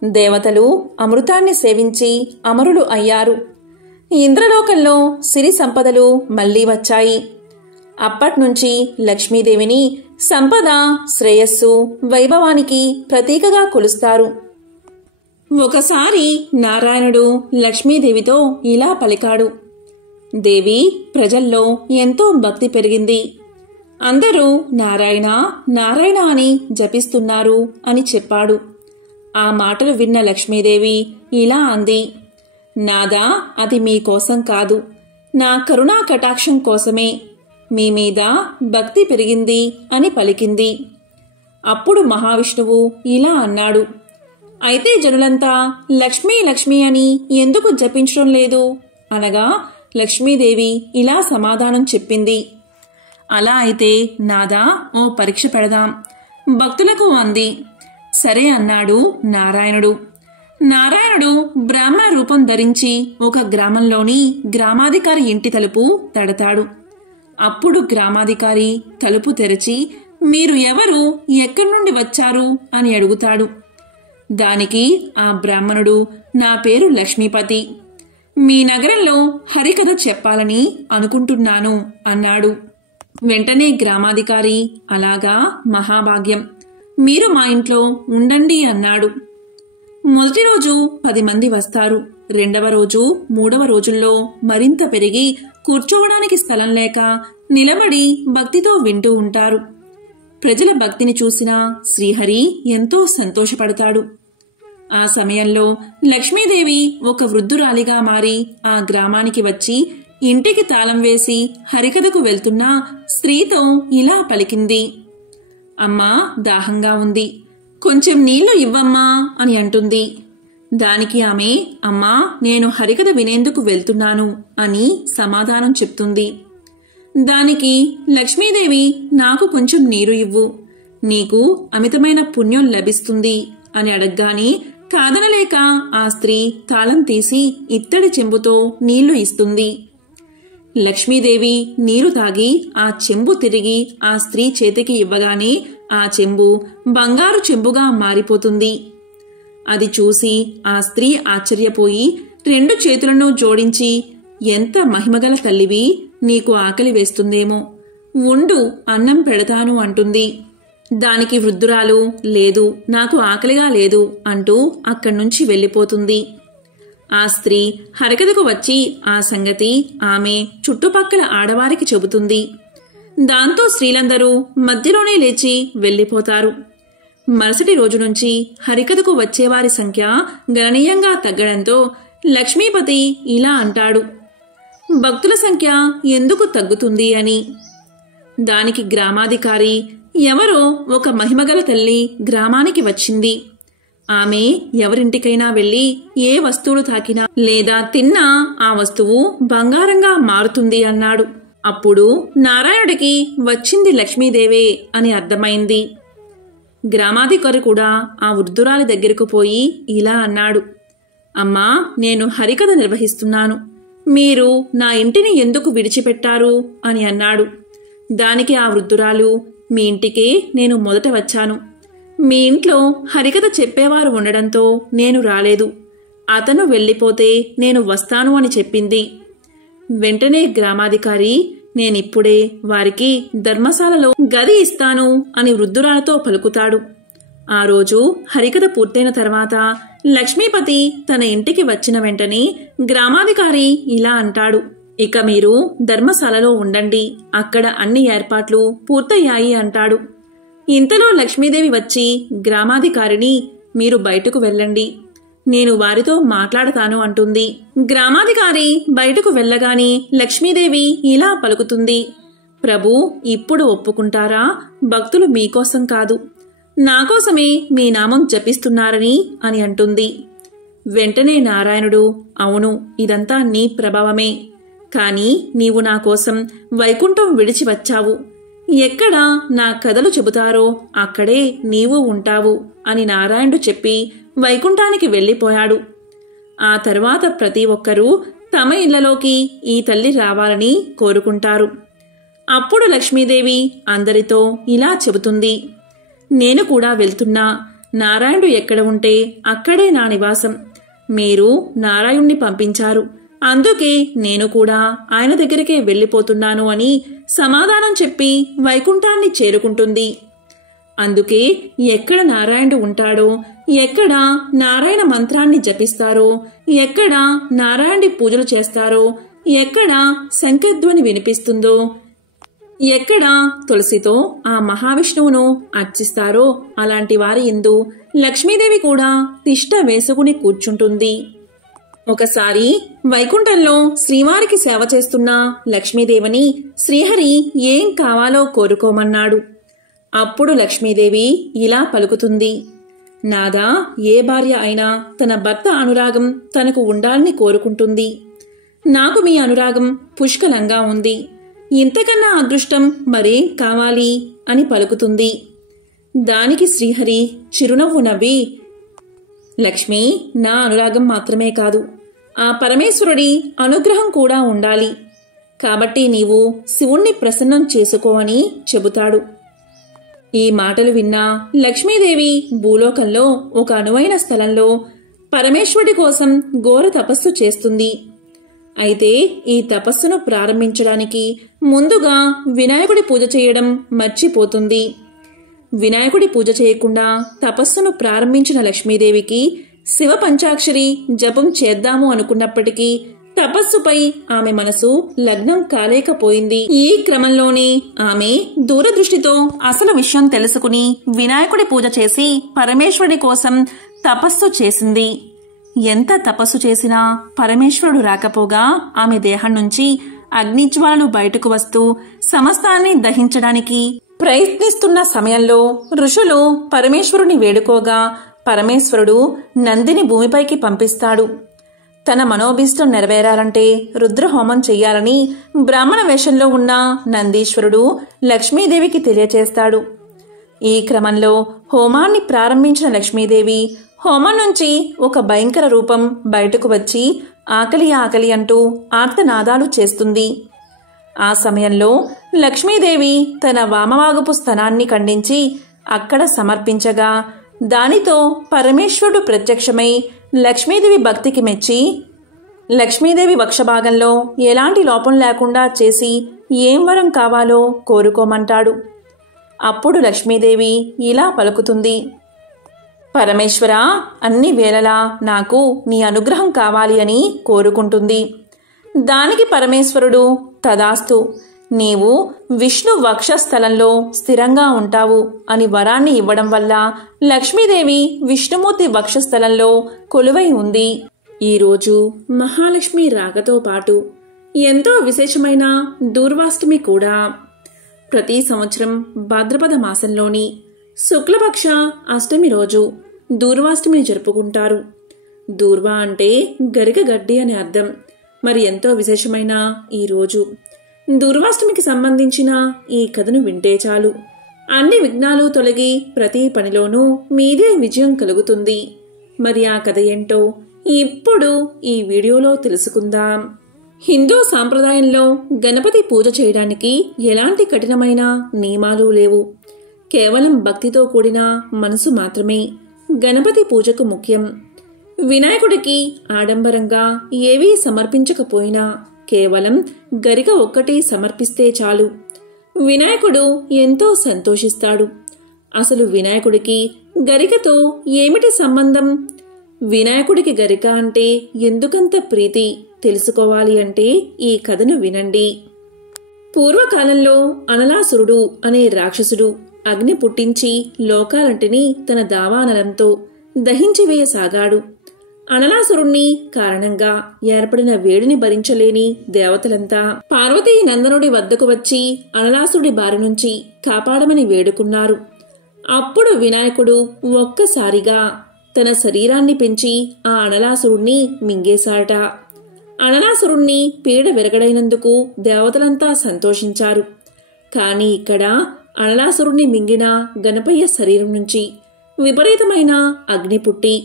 దేవతలు అమృతాన్ని సేవించి అమరులు అయ్యారు. ఇంద్రలోకంలో సిరి సంపదలు మళ్లీ వచ్చాయి. అప్పట్నుంచి లక్ష్మీదేవిని సంపద, శ్రేయస్సు, వైభవానికి ప్రతీకగా కొలుస్తారు. ఒకసారి నారాయణుడు లక్ష్మీదేవితో ఇలా పలికాడు: దేవి, ప్రజల్లో ఎంతో భక్తి పెరిగింది. అందరూ నారాయణ నారాయణ అని జపిస్తున్నారు అని చెప్పాడు. ఆ మాటలు విన్న లక్ష్మీదేవి ఇలా అంది: నాదా, అది మీకోసం కాదు, నా కరుణా కటాక్షం కోసమే. మీ మీద భక్తి పెరిగింది అని పలికింది. అప్పుడు మహావిష్ణువు ఇలా అన్నాడు: అయితే జనులంతా లక్ష్మీ లక్ష్మీ అని ఎందుకు జపించడం లేదు అనగా లక్ష్మీదేవి ఇలా సమాధానం చెప్పింది: అలా అయితే నాదా, ఓ పరీక్ష పెడదాం భక్తులకు అంది. సరే అన్నాడు నారాయణుడు. నారాయణుడు బ్రాహ్మణ రూపం ధరించి ఒక గ్రామంలోని గ్రామాధికారి ఇంటి తలుపు తడతాడు. అప్పుడు గ్రామాధికారి తలుపు తెరిచి, మీరు ఎవరు, ఎక్కడి నుండి వచ్చారు అని అడుగుతాడు. దానికి ఆ బ్రాహ్మణుడు, నా పేరు లక్ష్మీపతి, మీ నగరంలో హరికథ చెప్పాలని అనుకుంటున్నాను అన్నాడు. వెంటనే గ్రామాధికారి, అలాగా, మహాభాగ్యం, మీరు మా ఇంట్లో ఉండండి అన్నాడు. మొదటి రోజు 10 మంది వస్తారు. రెండవ రోజు, మూడవ రోజుల్లో మరింత పెరిగి కూర్చోవడానికి స్థలం లేక నిలబడి భక్తితో వింటూ ఉంటారు. ప్రజల భక్తిని చూసిన శ్రీహరి ఎంతో సంతోషపడతాడు. ఆ సమయంలో లక్ష్మీదేవి ఒక వృద్ధురాలిగా మారి ఆ గ్రామానికి వచ్చి ఇంటికి తాళం వేసి హరికథకు వెళ్తున్న స్త్రీతో ఇలా పలికింది: అమ్మా, దాహంగా ఉంది, కొంచెం నీళ్లు ఇవ్వమ్మా అని అంటుంది. దానికి ఆమె, అమ్మా, నేను హరికథ వినేందుకు వెళ్తున్నాను అని సమాధానం చెప్తుంది. దానికి లక్ష్మీదేవి, నాకు కొంచెం నీరు ఇవ్వు, నీకు అమితమైన పుణ్యం లభిస్తుంది అని అడగ్గానే కాదనలేక ఆ స్త్రీ తాళం తీసి ఇత్తడి చెంబుతో నీళ్లు ఇస్తుంది. లక్ష్మీదేవి నీరు తాగి ఆ చెంబు తిరిగి ఆ స్త్రీ చేతికి ఇవ్వగానే ఆ చెంబు బంగారు చెంబుగా మారిపోతుంది. అది చూసి ఆ స్త్రీ ఆశ్చర్యపోయి 2 చేతులను జోడించి, ఎంత మహిమగల తల్లివి, నీకు ఆకలి వేస్తుందేమో, ఉండు, అన్నం పెడతాను అంటుంది. దానికి వృద్ధురాలు, లేదు, నాకు ఆకలిగా లేదు అంటూ అక్కడ్నుంచి వెళ్ళిపోతుంది. ఆ స్త్రీ హరికథకు వచ్చి ఆ సంగతి ఆమె చుట్టుపక్కల ఆడవారికి చెబుతుంది. దాంతో స్త్రీలందరూ మధ్యలోనే లేచి వెళ్ళిపోతారు. మరుసటి రోజు నుంచి హరికథకు వచ్చేవారి సంఖ్య గణనీయంగా తగ్గడంతో లక్ష్మీపతి ఇలా అంటాడు: భక్తుల సంఖ్య ఎందుకు తగ్గుతుంది అని. దానికి గ్రామాధికారి, ఎవరో ఒక మహిమగల తల్లి గ్రామానికి వచ్చింది. ఆమె ఎవరింటికైనా వెళ్లి ఏ వస్తువులు తాకినా లేదా తిన్నా ఆ వస్తువు బంగారంగా మారుతుంది అన్నాడు. అప్పుడు నారాయణుడికి వచ్చింది లక్ష్మీదేవే అని అర్థమైంది. గ్రామాధికారి కూడా ఆ వృద్ధురాలి దగ్గరకు పోయి ఇలా అన్నాడు: అమ్మా, నేను హరికథ నిర్వహిస్తున్నాను, మీరు నా ఇంటిని ఎందుకు విడిచిపెట్టారు అని అన్నాడు. దానికి ఆ వృద్ధురాలు, మీ ఇంటికే నేను మొదట వచ్చాను, మీ ఇంట్లో హరికథ చెప్పేవారు ఉండడంతో నేను రాలేదు, అతను వెళ్ళిపోతే నేను వస్తాను అని చెప్పింది. వెంటనే గ్రామాధికారి, నేనిప్పుడే వారికి ధర్మశాలలో గది ఇస్తాను అని వృద్ధురాలతో పలుకుతాడు. ఆ రోజు హరికథ పూర్తయిన తర్వాత లక్ష్మీపతి తన ఇంటికి వచ్చిన వెంటనే గ్రామాధికారి ఇలా అంటాడు: ఇక మీరు ధర్మశాలలో ఉండండి, అక్కడ అన్ని ఏర్పాట్లు పూర్తయ్యాయి అంటాడు. ఇంతలో లక్ష్మీదేవి వచ్చి గ్రామాధికారిని, మీరు బయటకు వెళ్ళండి, నేను వారితో మాట్లాడతాను అంటుంది. గ్రామాధికారి బయటకు వెళ్ళగానే లక్ష్మీదేవి ఇలా పలుకుతుంది: ప్రభు, ఇప్పుడు ఒప్పుకుంటారా? భక్తులు మీకోసం కాదు, నాకోసమే మీ నామం జపిస్తున్నారని అని అంటుంది. వెంటనే నారాయణుడు, అవును, ఇదంతా నీ ప్రభావమే, కాని నీవు నా కోసం వైకుంఠం విడిచి వచ్చావు, ఎక్కడ నా కథలు చెబుతారో అక్కడే నీవు ఉంటావు అని నారాయణుడు చెప్పి వైకుంఠానికి వెళ్ళిపోయాడు. ఆ తర్వాత ప్రతి ఒక్కరూ తమ ఇళ్లలోకి ఈ తల్లి రావాలని కోరుకుంటారు. అప్పుడు లక్ష్మీదేవి అందరితో ఇలా చెబుతుంది: నేను కూడా వెళ్తున్నా, నారాయణుడు ఎక్కడ ఉంటే అక్కడే నా నివాసం. మీరు నారాయణుణ్ణి పంపించారు, అందుకే నేను కూడా ఆయన దగ్గరికే వెళ్ళిపోతున్నాను అని సమాధానం చెప్పి వైకుంఠాన్ని చేరుకుంటుంది. అందుకే ఎక్కడ నారాయణుడు ఉంటాడో, ఎక్కడ నారాయణ మంత్రాన్ని జపిస్తారో, ఎక్కడ నారాయణుడి పూజలు చేస్తారో, ఎక్కడ శంఖధ్వని వినిపిస్తుందో, ఎక్కడ తులసితో ఆ మహావిష్ణువును అర్చిస్తారో అలాంటి వారి యందు లక్ష్మీదేవి కూడా తిష్ట వేసుకుని కూర్చుంటుంది. ఒకసారి వైకుంఠంలో శ్రీవారికి సేవ చేస్తున్న లక్ష్మీదేవిని శ్రీహరి ఏం కావాలో కోరుకోమన్నాడు. అప్పుడు లక్ష్మీదేవి ఇలా పలుకుతుంది: నాదా, ఏ భార్య అయినా తన భర్త అనురాగం తనకు ఉండాలని కోరుకుంటుంది. నాకు మీ అనురాగం పుష్కలంగా ఉంది. ఇంతకన్నా అదృష్టం మరేం కావాలి అని పలుకుతుంది. దానికి శ్రీహరి చిరునవ్వు నవ్వి, లక్ష్మి, నా అనురాగం మాత్రమే కాదు, ఆ పరమేశ్వరుడి అనుగ్రహం కూడా ఉండాలి. కాబట్టి నీవు శివుణ్ణి ప్రసన్నం చేసుకో అని చెబుతాడు. ఈ మాటలు విన్న లక్ష్మీదేవి భూలోకంలో ఒక అనువైన స్థలంలో పరమేశ్వరుడి కోసం ఘోర తపస్సు చేస్తుంది. అయితే ఈ తపస్సును ప్రారంభించడానికి ముందుగా వినాయకుడి పూజ చేయడం మర్చిపోతుంది. వినాయకుడి పూజ చేయకుండా తపస్సును ప్రారంభించిన లక్ష్మీదేవికి శివ పంచాక్షరి జపం చేద్దాము అనుకున్నప్పటికీ తపస్సుపై ఆమె మనసు లగ్నం కాలేకపోయింది. ఈ క్రమంలోనే ఆమె దూరదృష్టితో అసలు విషయం తెలుసుకుని వినాయకుడి పూజ చేసి పరమేశ్వరుడి కోసం తపస్సు చేసింది. ఎంత తపస్సు చేసినా పరమేశ్వరుడు రాకపోగా ఆమె దేహం నుంచి అగ్నిజ్వాలలు బయటకు వస్తూ సమస్తాన్ని దహించడానికి ప్రయత్నిస్తున్న సమయంలో ఋషులు పరమేశ్వరుని వేడుకోగా పరమేశ్వరుడు నందిని భూమిపైకి పంపిస్తాడు. తన మనోభీష్టం నెరవేరాలంటే రుద్రహోమం చెయ్యాలని బ్రాహ్మణ వేషంలో ఉన్న నందీశ్వరుడు లక్ష్మీదేవికి తెలియచేస్తాడు. ఈ క్రమంలో హోమాన్ని ప్రారంభించిన లక్ష్మీదేవి హోమం నుంచి ఒక భయంకర రూపం బయటకు వచ్చి ఆకలి ఆకలి అంటూ ఆర్తనాదాలు చేస్తుంది. ఆ సమయంలో లక్ష్మీదేవి తన వామవాగపు స్తనాన్ని ఖండించి అక్కడ సమర్పించగా దానితో పరమేశ్వరుడు ప్రత్యక్షమై లక్ష్మీదేవి భక్తికి మెచ్చి లక్ష్మీదేవి వక్షభాగంలో ఎలాంటి లోపం లేకుండా చేసి ఏం వరం కావాలో కోరుకోమంటాడు. అప్పుడు లక్ష్మీదేవి ఇలా పలుకుతుంది: పరమేశ్వర, అన్ని వేళలా నాకు నీ అనుగ్రహం కావాలి అని కోరుకుంటుంది. దానికి పరమేశ్వరుడు తదాస్తు, నీవు విష్ణు వక్షస్థలంలో స్థిరంగా ఉంటావు అని వరాన్ని ఇవ్వడం వల్ల లక్ష్మీదేవి విష్ణుమూర్తి వక్షస్థలంలో కొలువై ఉంది. ఈరోజు మహాలక్ష్మి రాకతో పాటు ఎంతో విశేషమైన దూర్వాష్టమి కూడా. ప్రతి సంవత్సరం భాద్రపద మాసంలోని శుక్లపక్ష అష్టమి రోజు దూర్వాష్టమిని జరుపుకుంటారు. దూర్వా అంటే గరిక గడ్డి అని అర్థం. మరి ఎంతో విశేషమైన ఈ రోజు దూర్వాష్టమికి సంబంధించిన ఈ కథను వింటే చాలు, అన్ని విఘ్నాలు తొలగి ప్రతి పనిలోనూ మీదే విజయం కలుగుతుంది. మరి ఆ కథ ఏంటో ఇప్పుడు ఈ వీడియోలో తెలుసుకుందాం. హిందూ సాంప్రదాయంలో గణపతి పూజ చేయడానికి ఎలాంటి కఠినమైన నియమాలు లేవు. కేవలం భక్తితో కూడిన మనసు మాత్రమే గణపతి పూజకు ముఖ్యం. వినాయకుడికి ఆడంబరంగా ఏవీ సమర్పించకపోయినా కేవలం గరిక ఒక్కటి సమర్పిస్తే చాలు, వినాయకుడు ఎంతో సంతోషిస్తాడు. అసలు వినాయకుడికి గరికతో ఏమిటి సంబంధం? వినాయకుడికి గరిక అంటే ఎందుకంత ప్రీతి తెలుసుకోవాలి అంటే ఈ కథను వినండి. పూర్వకాలంలో అనలాసురుడు అనే రాక్షసుడు అగ్ని పుట్టించి లోకాలంటిని తన దావానలంతో దహించివేయసాగాడు. అనలాసురుణ్ణి కారణంగా ఏర్పడిన వేడిని భరించలేని దేవతలంతా పార్వతీ నందనుడి వద్దకు వచ్చి అనలాసురుడి బారి నుంచి కాపాడమని వేడుకున్నారు. అప్పుడు వినాయకుడు ఒక్కసారిగా తన శరీరాన్ని పెంచి ఆ అనలాసురుణ్ణి మింగేశాట. అనలాసురుణ్ణి పీడ విరగడైనందుకు దేవతలంతా సంతోషించారు. కాని ఇక్కడ అనలాసురుణ్ణి మింగిన గణపయ్య శరీరం నుంచి విపరీతమైన అగ్ని పుట్టి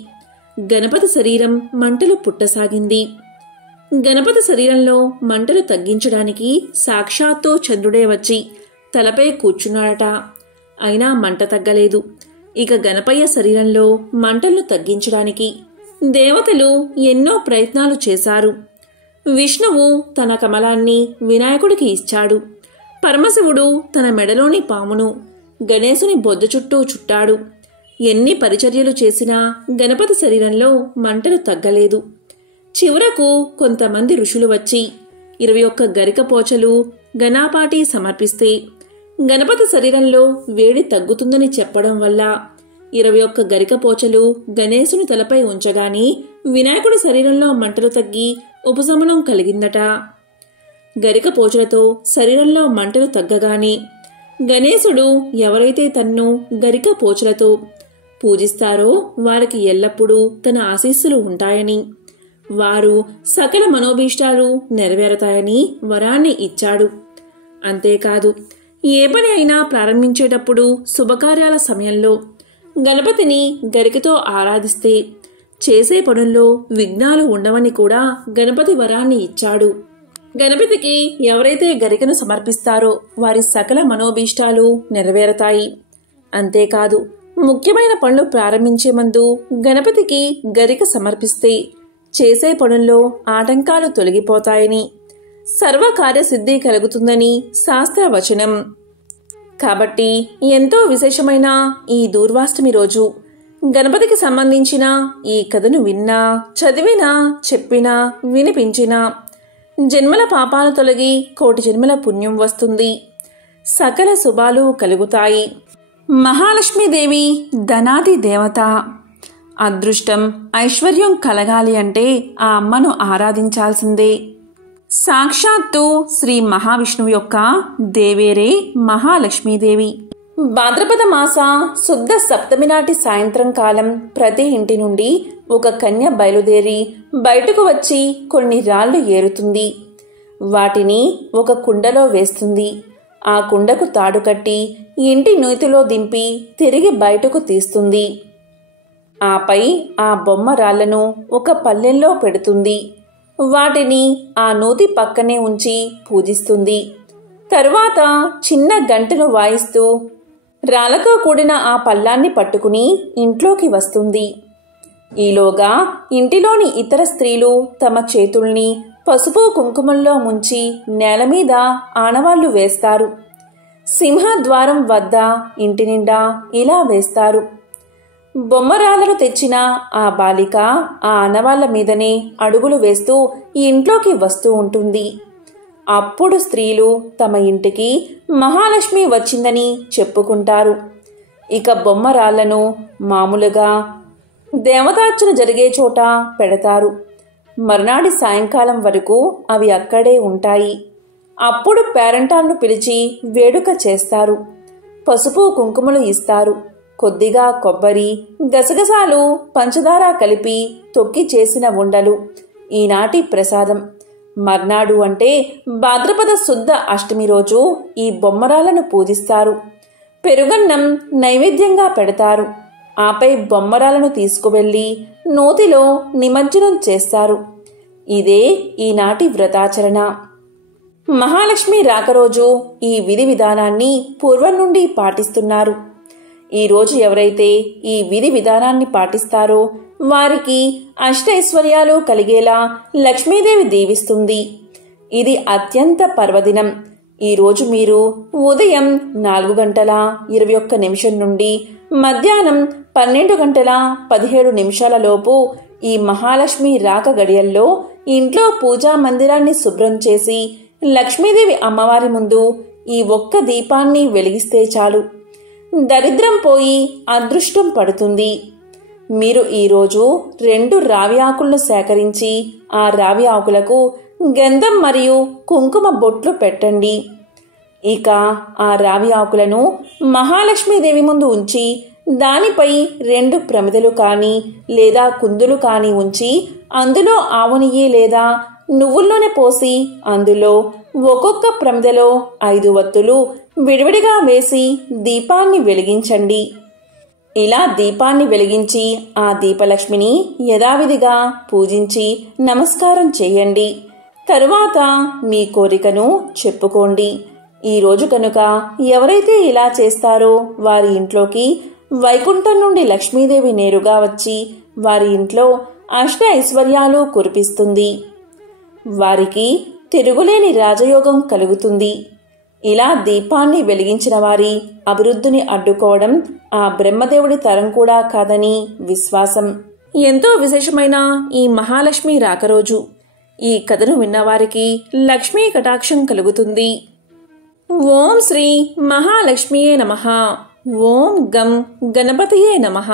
గణపతి శరీరం మంటలు పుట్టసాగింది. గణపతి శరీరంలో మంటలు తగ్గించడానికి సాక్షాత్తు చంద్రుడే వచ్చి తలపై కూర్చున్నాడట. అయినా మంట తగ్గలేదు. ఇక గణపయ్య శరీరంలో మంటలను తగ్గించడానికి దేవతలు ఎన్నో ప్రయత్నాలు చేశారు. విష్ణువు తన కమలాన్ని వినాయకుడికి ఇచ్చాడు. పరమశివుడు తన మెడలోని పామును గణేశుని బొద్దు చుట్టూ చుట్టాడు. ఎన్ని పరిచర్యలు చేసినా గణపతి శరీరంలో మంటలు తగ్గలేదు. చివరకు కొంతమంది ఋషులు వచ్చి 21 గరికపోచలు గణపాటి సమర్పిస్తే గణపతి శరీరంలో వేడి తగ్గుతుందని చెప్పడం వల్ల 21 గరికపోచలు గణేశుని తలపై ఉంచగాని వినాయకుడి శరీరంలో మంటలు తగ్గి ఉపశమనం కలిగిందట. గరికపోచలతో శరీరంలో మంటలు తగ్గగానే గణేశుడు ఎవరైతే తన్ను గరికపోచలతో పూజిస్తారో వారికి ఎల్లప్పుడూ తన ఆశీస్సులు ఉంటాయని, వారు సకల మనోభీష్టాలు నెరవేరతాయని వరాన్ని ఇచ్చాడు. అంతేకాదు, ఏ పని అయినా ప్రారంభించేటప్పుడు శుభకార్యాల సమయంలో గణపతిని గరికతో ఆరాధిస్తే చేసే పనుల్లో విఘ్నాలు ఉండవని కూడా గణపతి వరాన్ని ఇచ్చాడు. గణపతికి ఎవరైతే గరికను సమర్పిస్తారో వారి సకల మనోభీష్టాలు నెరవేరతాయి. అంతేకాదు, ముఖ్యమైన పనులు ప్రారంభించే ముందు గణపతికి గరిక సమర్పిస్తే చేసే పనుల్లో ఆటంకాలు తొలగిపోతాయని, సర్వకార్యసిద్ధి కలుగుతుందని శాస్త్రవచనం. కాబట్టి ఎంతో విశేషమైన ఈ దూర్వాష్టమి రోజు గణపతికి సంబంధించిన ఈ కథను విన్నా, చదివినా, చెప్పినా, వినిపించినా జన్మల పాపాలు తొలగి 1,000,000 జన్మల పుణ్యం వస్తుంది. సకల శుభాలు కలుగుతాయి. మహాలక్ష్మీదేవి ధనాది దేవత. అదృష్టం, ఐశ్వర్యం కలగాలి అంటే ఆ అమ్మను ఆరాధించాల్సిందే. సాక్షాత్తు శ్రీ మహావిష్ణువు యొక్క దేవేరే మహాలక్ష్మీదేవి. భాద్రపద మాస శుద్ధ సప్తమి నాటి సాయంత్రం కాలం ప్రతి ఇంటి నుండి ఒక కన్య బయలుదేరి బయటకు వచ్చి కొన్ని రాళ్లు ఏరుతుంది. వాటిని ఒక కుండలో వేస్తుంది. ఆ కుండకు తాడు కట్టి ఇంటి నూతిలో దింపి తిరిగి బయటకు తీస్తుంది. ఆపై ఆ బొమ్మ రాళ్లను ఒక పల్లెంలో పెడుతుంది. వాటిని ఆ నూతి పక్కనే ఉంచి పూజిస్తుంది. తరువాత చిన్న గంటను వాయిస్తూ రాళ్లతో కూడిన ఆ పల్లాన్ని పట్టుకుని ఇంట్లోకి వస్తుంది. ఈలోగా ఇంటిలోని ఇతర స్త్రీలు తమ చేతుల్ని పసుపు కుంకుమల్లో ముంచి నేలమీద ఆనవాళ్లు వేస్తారు. సింహద్వారం వద్ద ఇంటి నిండా ఇలా వేస్తారు. బొమ్మరాళ్లను తెచ్చిన ఆ బాలిక ఆ ఆనవాళ్ల మీదనే అడుగులు వేస్తూ ఇంట్లోకి వస్తూ ఉంటుంది. అప్పుడు స్త్రీలు తమ ఇంటికి మహాలక్ష్మి వచ్చిందని చెప్పుకుంటారు. ఇక బొమ్మరాళ్లను మామూలుగా దేవతార్చన జరిగే చోట పెడతారు. మర్నాడి సాయంకాలం వరకు అవి అక్కడే ఉంటాయి. అప్పుడు పేరంటాలను పిలిచి వేడుక చేస్తారు. పసుపు కుంకుమలు ఇస్తారు. కొద్దిగా కొబ్బరి, గసగసాలు, పంచదార కలిపి తొక్కి చేసిన ఉండలు ఈనాటి ప్రసాదం. మర్నాడు అంటే భాద్రపద శుద్ధ అష్టమి రోజు ఈ బొమ్మరాలను పూజిస్తారు. పెరుగన్నం నైవేద్యంగా పెడతారు. ఆపై బొమ్మరాలను తీసుకువెళ్లి నూతిలో నిమజ్జనం చేస్తారు. ఇదే ఈనాటి వ్రతాచరణ. మహాలక్ష్మి రాక రోజు ఈ విధి విధానాన్ని పూర్వం నుండి పాటిస్తున్నారు. ఈ రోజు ఎవరైతే ఈ విధి విధానాన్ని పాటిస్తారో వారికి అష్టైశ్వర్యాలు కలిగేలా లక్ష్మీదేవి దీవిస్తుంది. ఇది అత్యంత పర్వదినం. ఈ రోజు మీరు ఉదయం 4:21 నుండి మధ్యాహ్నం 12:17 లోపు ఈ మహాలక్ష్మి రాక గడియల్లో ఇంట్లో పూజా మందిరాన్ని శుభ్రం చేసి లక్ష్మీదేవి అమ్మవారి ముందు ఈ ఒక్క దీపాన్ని వెలిగిస్తే చాలు. దరిద్రం పోయి అదృష్టం పడుతుంది. మీరు ఈరోజు 2 రావి ఆకులను సేకరించి ఆ రావి ఆకులకు గంధం మరియు కుంకుమ బొట్లు పెట్టండి. ఇక ఆ రావి ఆకులను మహాలక్ష్మీదేవి ముందు ఉంచి దానిపై 2 ప్రమిదలు కానీ లేదా కుందులు కానీ ఉంచి అందులో ఆవు నెయ్యి లేదా నువ్వుల నూనె పోసి అందులో ఒక్కొక్క ప్రమిదలో 5 వత్తులు విడివిడిగా వేసి దీపాన్ని వెలిగించండి. ఇలా దీపాన్ని వెలిగించి ఆ దీపలక్ష్మిని యథావిధిగా పూజించి నమస్కారం చేయండి. తరువాత మీ కోరికను చెప్పుకోండి. ఈ రోజు కనుక ఎవరైతే ఇలా చేస్తారో వారి ఇంట్లోకి వైకుంఠం నుండి లక్ష్మీదేవి నేరుగా వచ్చి వారి ఇంట్లో అష్ట ఐశ్వర్యాలు కురిపిస్తుంది. వారికి తిరుగులేని రాజయోగం కలుగుతుంది. ఇలా దీపాన్ని వెలిగించిన వారి అభివృద్ధిని అడ్డుకోవడం ఆ బ్రహ్మదేవుడి తరం కూడా కాదని విశ్వాసం. ఎంతో విశేషమైన ఈ మహాలక్ష్మి రాకరోజు. ఈ కథను విన్నవారికి లక్ష్మీ కటాక్షం కలుగుతుంది. ఓం శ్రీ మహాలక్ష్మియే నమః. ఓం గం గణపతియే నమః.